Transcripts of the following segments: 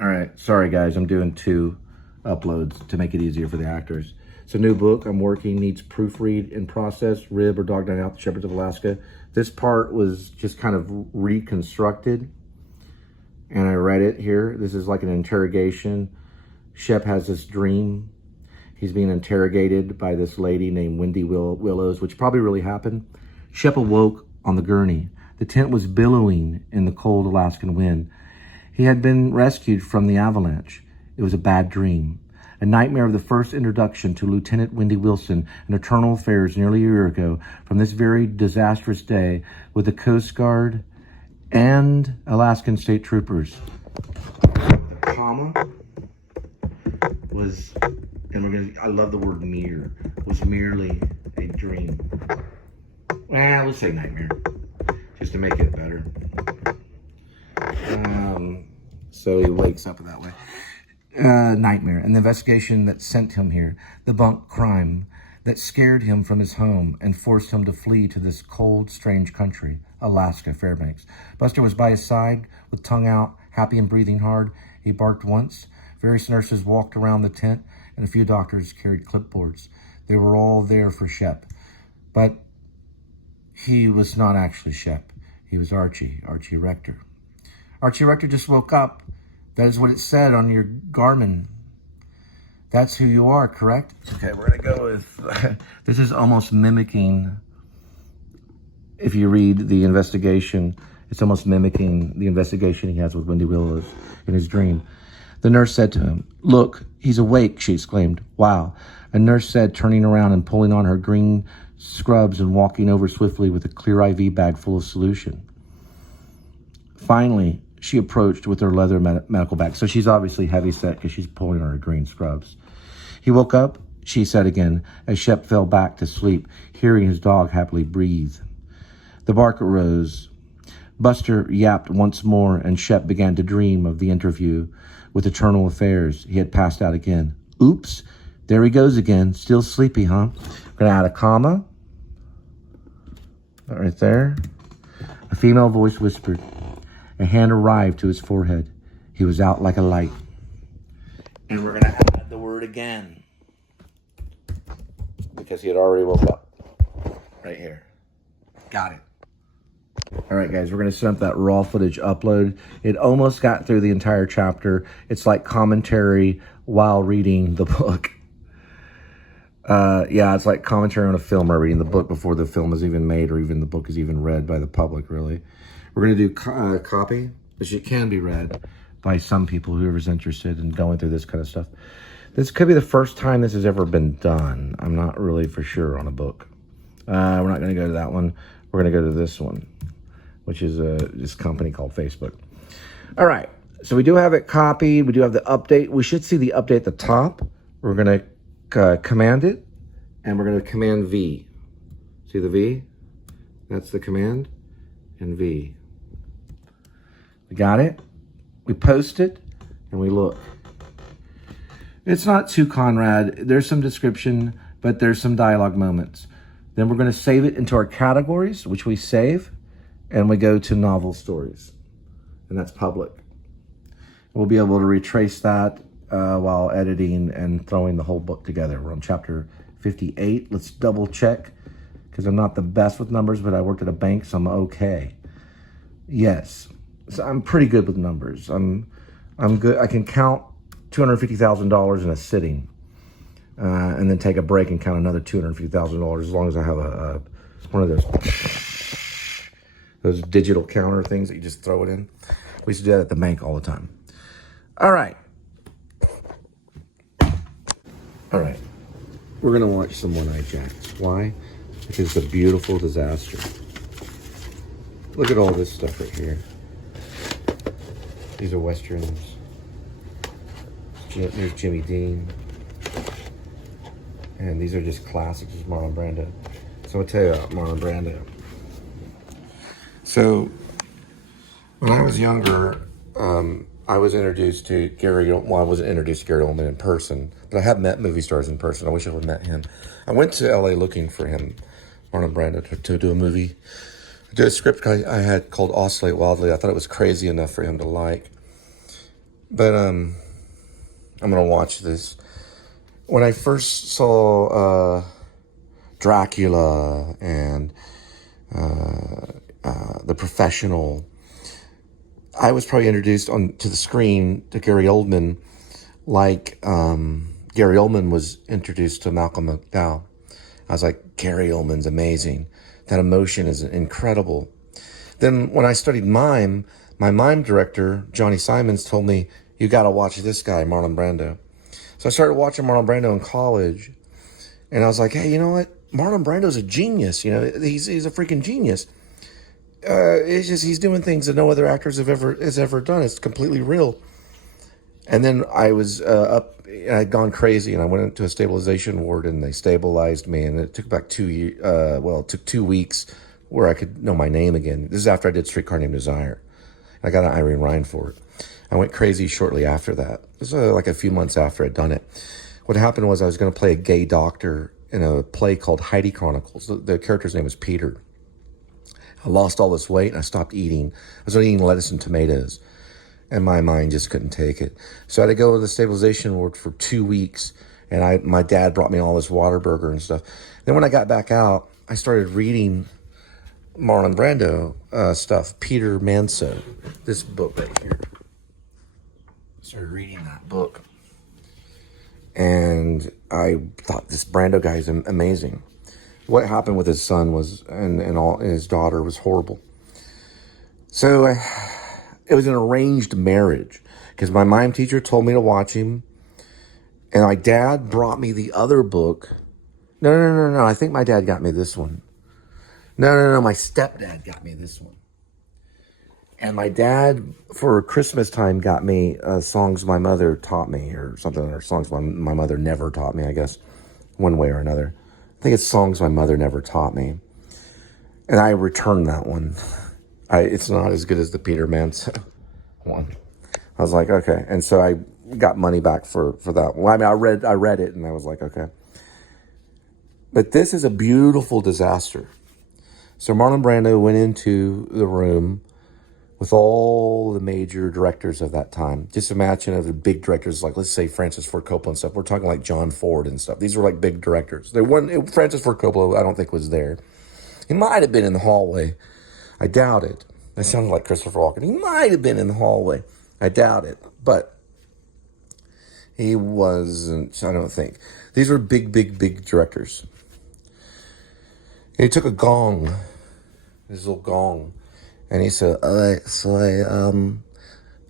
All right, sorry guys, I'm doing 2 uploads to make it easier for the actors. It's a new book I'm working, needs proofread and process, Rib or Dog Night Out, The Shepherds of Alaska. This part was just kind of reconstructed, and I read it here. This is like an interrogation. Shep has this dream. He's being interrogated by this lady named Wendy Willows, which probably really happened. Shep awoke on the gurney. The tent was billowing in the cold Alaskan wind. He had been rescued from the avalanche. It was a bad dream, a nightmare of the first introduction to Lieutenant Wendy Wilson in Internal Affairs nearly a year ago, from this very disastrous day with the Coast Guard and Alaskan state troopers. The comma was, and I love the word mere, was merely a dream. Well, let's say nightmare, just to make it better. So he wakes up that way. Nightmare, and the investigation that sent him here, the bunk crime that scared him from his home and forced him to flee to this cold, strange country, Alaska, Fairbanks. Buster was by his side, with tongue out, happy and breathing hard. He barked once. Various nurses walked around the tent, and a few doctors carried clipboards. They were all there for Shep. But he was not actually Shep. He was Archie Rector. Archie Rector just woke up. That is what it said on your Garmin. That's who you are, correct? Okay, we're gonna go with, this is almost mimicking, if you read the investigation, it's almost mimicking the investigation he has with Wendy Willows in his dream. The nurse said to him, "Look, he's awake," she exclaimed. "Wow." A nurse said, turning around and pulling on her green scrubs and walking over swiftly with a clear IV bag full of solution. Finally, she approached with her leather medical bag. So she's obviously heavy set because she's pulling on her green scrubs. "He woke up," she said again, as Shep fell back to sleep, hearing his dog happily breathe. The bark arose. Buster yapped once more, and Shep began to dream of the interview with Internal Affairs. He had passed out again. "Oops, there he goes again. Still sleepy, huh?" We're going to add a comma. Right there. A female voice whispered. A hand arrived to his forehead. He was out like a light. And we're going to add the word again, because he had already woke up. Right here. Got it. All right, guys, we're going to set up that raw footage upload. It almost got through the entire chapter. It's like commentary while reading the book. Yeah, it's like commentary on a film or reading the book before the film is even made or even the book is even read by the public, really. We're going to do copy, which it can be read by some people, whoever's interested in going through this kind of stuff. This could be the first time this has ever been done. I'm not really for sure on a book. We're not going to go to that one. We're going to go to this one, which is this company called Facebook. All right, so we do have it copied. We do have the update. We should see the update at the top. We're going to command it, and we're going to command V. See the V? That's the command, and V. We got it. We post it, and we look. It's not too Conrad. There's some description, but there's some dialogue moments. Then we're going to save it into our categories, which we save, and we go to novel stories, and that's public. We'll be able to retrace that while editing and throwing the whole book together. We're on chapter 58. Let's double check, because I'm not the best with numbers, but I worked at a bank, so I'm okay. Yes, so I'm pretty good with numbers. I'm good. I can count $250,000 in a sitting, and then take a break and count another $250,000 as long as I have one of those digital counter things that you just throw it in. We used to do that at the bank all the time. All right. All right. We're going to watch some One-Eyed Jacks. Why? Because it's a beautiful disaster. Look at all this stuff right here. These are Westerns. There's Jimmy Dean. And these are just classics with Marlon Brando. So I'll tell you about Marlon Brando. So when I was younger, I was introduced to Gary. Well, I wasn't introduced to Gary Oldman in person, but I have met movie stars in person. I wish I would have met him. I went to LA looking for him, Marlon Brando, to do a movie. I did a script I had called Oscillate Wildly. I thought it was crazy enough for him to like. But I'm gonna watch this. When I first saw Dracula and The Professional, I was probably introduced to the screen to Gary Oldman, like Gary Oldman was introduced to Malcolm McDowell. I was like, Gary Oldman's amazing. That emotion is incredible. Then when I studied mime, my mime director, Johnny Simons, told me, you got to watch this guy, Marlon Brando. So I started watching Marlon Brando in college, and I was like, hey, you know what? Marlon Brando's a genius. You know, he's a freaking genius. It's just he's doing things that no other actors has ever done. It's completely real. And then I was up, and I'd gone crazy, and I went into a stabilization ward, and they stabilized me, and it took about 2 years. It took 2 weeks where I could know my name again. This is after I did Streetcar Named Desire. I got an Irene Ryan for it. I went crazy shortly after that. It was like a few months after I'd done it. What happened was I was going to play a gay doctor in a play called Heidi Chronicles. The character's name was Peter. I lost all this weight, and I stopped eating. I was only eating lettuce and tomatoes, and my mind just couldn't take it. So I had to go to the stabilization ward for 2 weeks, and my dad brought me all this Whataburger and stuff. Then when I got back out, I started reading Marlon Brando stuff, Peter Manso, this book right here. I started reading that book, and I thought this Brando guy is amazing. What happened with his son was, and his daughter was horrible. So it was an arranged marriage because my mime teacher told me to watch him, and my dad brought me the other book. No. I think my dad got me this one. No. My stepdad got me this one. And my dad, for Christmas time, got me songs my mother taught me or something, or songs my mother never taught me, I guess, one way or another. I think it's songs my mother never taught me. And I returned that one. It's not as good as the Peter Manso one. I was like, okay. And so I got money back for that one. I mean, I read it, and I was like, okay. But this is a beautiful disaster. So Marlon Brando went into the room with all the major directors of that time. Just imagine of the big directors, like let's say Francis Ford Coppola and stuff. We're talking like John Ford and stuff. These were like big directors. Francis Ford Coppola, I don't think was there. He might have been in the hallway. I doubt it. That sounded like Christopher Walken. He might have been in the hallway. I doubt it. But he wasn't, I don't think. These were big directors. And he took a gong, his little gong, and he said, all right, so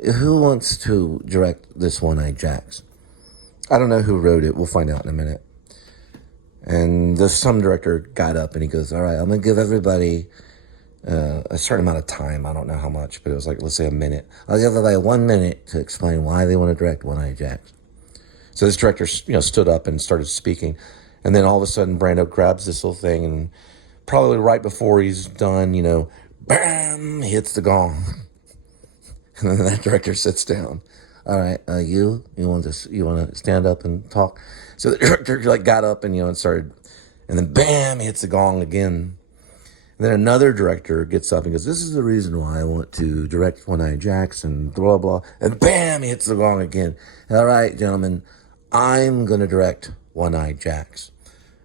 who wants to direct this One-Eyed Jacks? I don't know who wrote it. We'll find out in a minute. And some director got up and he goes, all right, I'm going to give everybody a certain amount of time. I don't know how much, but it was like, let's say a minute. I'll give everybody 1 minute to explain why they want to direct One-Eyed Jacks. So this director, stood up and started speaking. And then all of a sudden, Brando grabs this little thing, and probably right before he's done, bam, hits the gong. And then that director sits down. All right, you want to stand up and talk? So the director got up and started, and then bam, hits the gong again. And then another director gets up and goes, this is the reason why I want to direct One-Eyed Jacks and blah, blah. And bam, he hits the gong again. All right, gentlemen, I'm going to direct One-Eyed Jacks.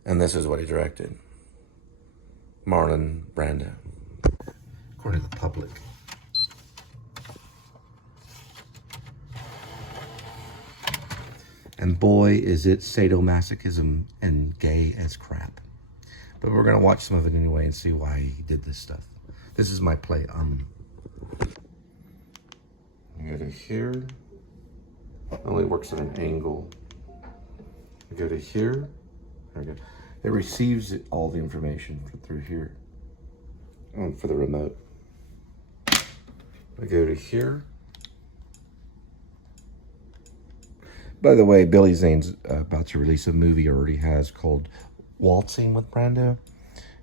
And this is what he directed. Marlon Brando. According to the public. And boy, is it sadomasochism and gay as crap. But we're going to watch some of it anyway and see why he did this stuff. This is my play. I go to here. It only works at an angle. I go to here. There we go. It receives all the information through here. For the remote. I go to here. By the way, Billy Zane's about to release a movie, or already has, called Waltzing with Brando.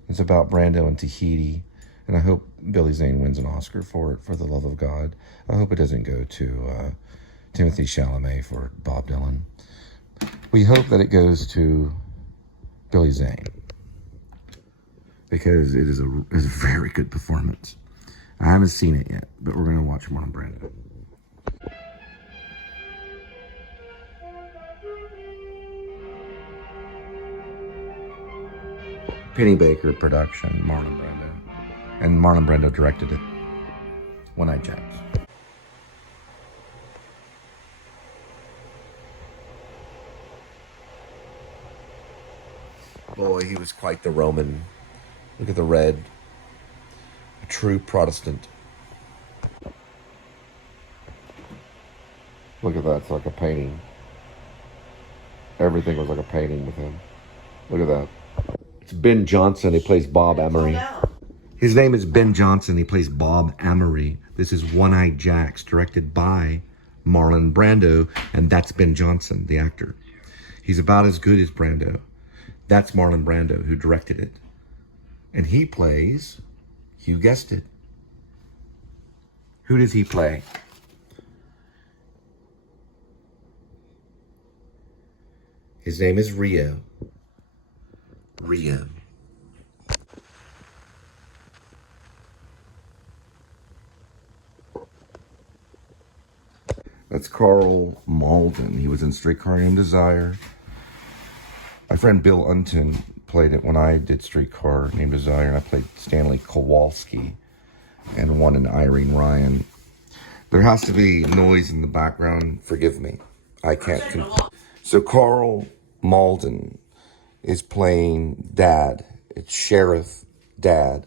It's about Brando and Tahiti, and I hope Billy Zane wins an Oscar for it, for the love of God. I hope it doesn't go to Timothy Chalamet for Bob Dylan. We hope that it goes to Billy Zane, because it is a very good performance. I haven't seen it yet, but we're going to watch Marlon Brando. Penny Baker production, Marlon Brando. And Marlon Brando directed it. One-Eyed Jacks. Boy, he was quite the Roman. Look at the red. A true Protestant. Look at that, it's like a painting. Everything was like a painting with him. Look at that. It's Ben Johnson, he plays Bob Emery. His name is Ben Johnson, he plays Bob Emery. This is One-Eyed Jacks, directed by Marlon Brando, and that's Ben Johnson, the actor. He's about as good as Brando. That's Marlon Brando who directed it. And he plays, you guessed it. Who does he play? His name is Rio. Rio. That's Carl Malden. He was in Streetcar Named Desire. My friend Bill Unton played it when I did Streetcar Named Desire, and I played Stanley Kowalski and one in Irene Ryan. There has to be noise in the background. Forgive me. I can't. So Carl Malden is playing Dad. It's Sheriff Dad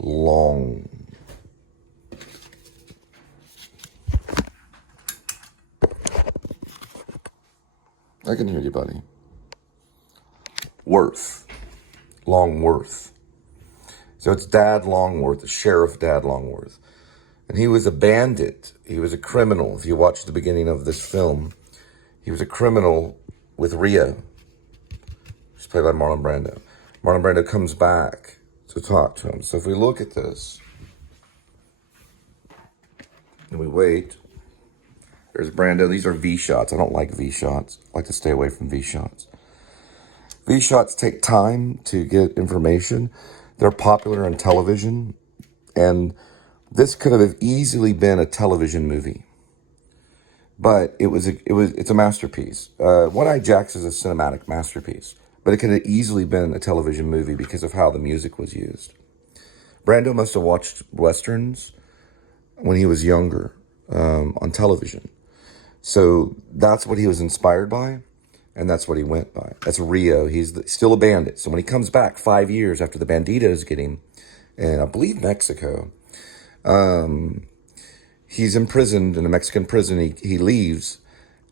Long. I can hear you, buddy. Longworth. So it's Dad Longworth, the Sheriff Dad Longworth. And he was a bandit. He was a criminal. If you watch the beginning of this film, he was a criminal with Rio. He's played by Marlon Brando. Marlon Brando comes back to talk to him. So if we look at this, and we wait, there's Brando. These are V shots. I don't like V shots. I like to stay away from V shots. V shots take time to get information. They're popular on television, and this could have easily been a television movie. But it's a masterpiece. One-Eyed Jacks is a cinematic masterpiece, but it could have easily been a television movie because of how the music was used. Brando must have watched Westerns when he was younger on television. So that's what he was inspired by, and that's what he went by. That's Rio. He's still a bandit. So when he comes back 5 years after the banditos get him, and I believe Mexico, he's imprisoned in a Mexican prison. He leaves,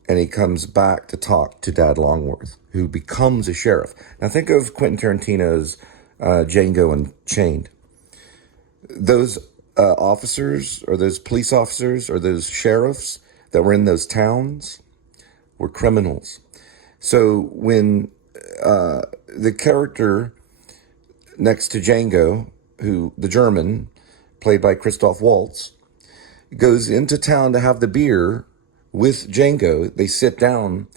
and he comes back to talk to Dad Longworth, who becomes a sheriff. Now think of Quentin Tarantino's Django Unchained. Those officers, or those police officers, or those sheriffs that were in those towns were criminals. So when the character next to Django, the German, played by Christoph Waltz, goes into town to have the beer with Django, they sit down,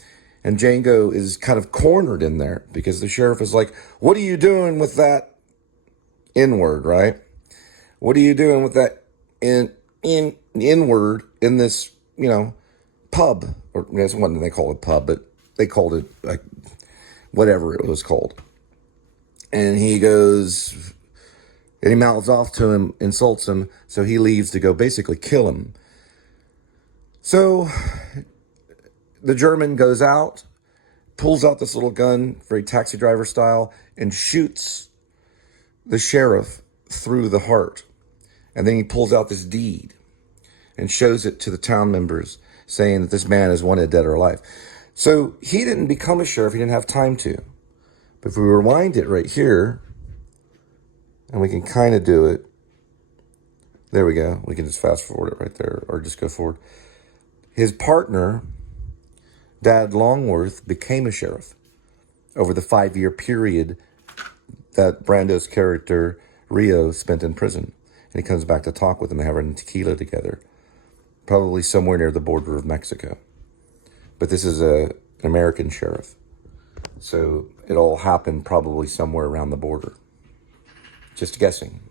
and Django is kind of cornered in there because the sheriff is like, what are you doing with that N-word, right? What are you doing with that N-word in this, pub? Or that's one they call it pub, but they called it like whatever it was called. And he goes, and he mouths off to him, insults him, so he leaves to go basically kill him. So the German goes out, pulls out this little gun, very taxi driver style, and shoots the sheriff through the heart. And then he pulls out this deed and shows it to the town members, saying that this man is wanted dead or alive. So he didn't become a sheriff. He didn't have time to. But if we rewind it right here, and we can kind of do it. There we go. We can just fast forward it right there, or just go forward. His partner, Dad Longworth, became a sheriff over the 5-year period that Brando's character, Rio, spent in prison. And he comes back to talk with him. They have a tequila together, probably somewhere near the border of Mexico. But this is an American sheriff. So it all happened probably somewhere around the border. Just guessing.